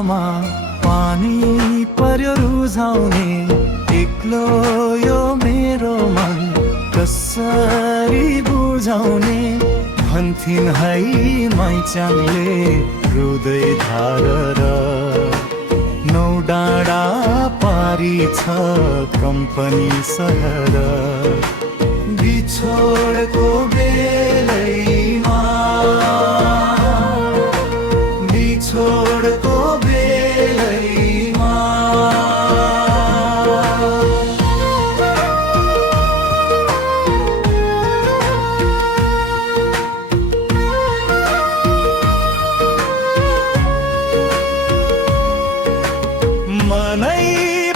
महिनामा पानी पर्यो रुझाउने एक्लो यो मेरो मन कसरी बुझाउने भन्थिन् है मैचाङले हृदय धारेर नौ डाँडा पारी छ कम्पनी सहर बिछोडको बेलैमा बिछोडको बेलैमा मनै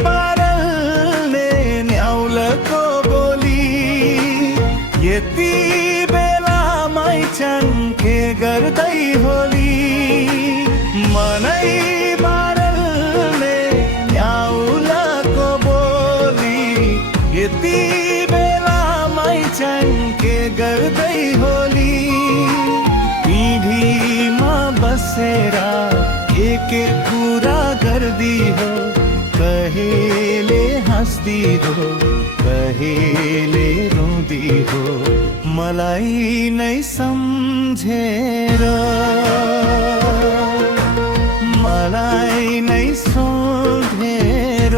बारलले न्याउलको बोली यति बेला मैचाङ के गर्दै होली मनै बारलले न्याउलको बोली यति बेला मैचाङ के गर्दै होली पिँढीमा बसेर एक कुरा गर्दी हो कहिले हाँस्दी हो कहिले रुँदी हो मलाई नै सम्झेर मलाई नै सम्झेर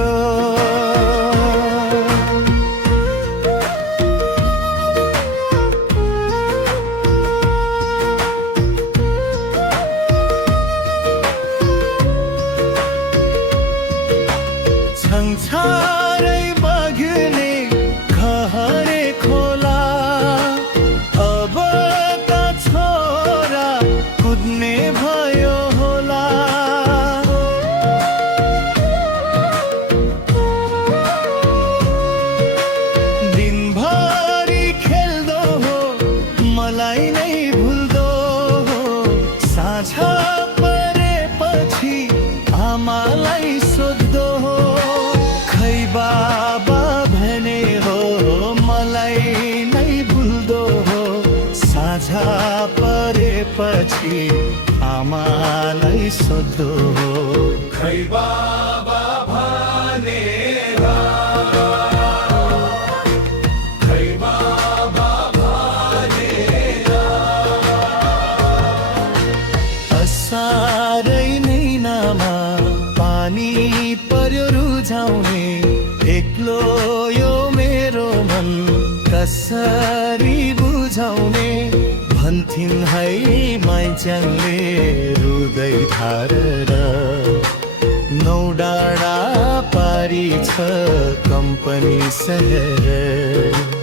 छङछारै बग्ने खहरे खोला अब त छोरा कुद्ने भयो होला दिनभरि खेल्दो हो मलाई नै भुल्दो हो साँझ परेपछि आमालाई सोध्दो हो बाबा भने हो मलाई नै भुल्दो हो साझा परेपछि आमालाई सोध्दो हो खै बाबा भनेर खै बाबा भनेर असारै नैनामा पानी पर्यो रुझाउने एक्लो यो मेरो मन कसरी बुझाउने भन्थिन् है मैचाङले हृदय धारेर नौ डाँडा पारी छ कम्पनी सहर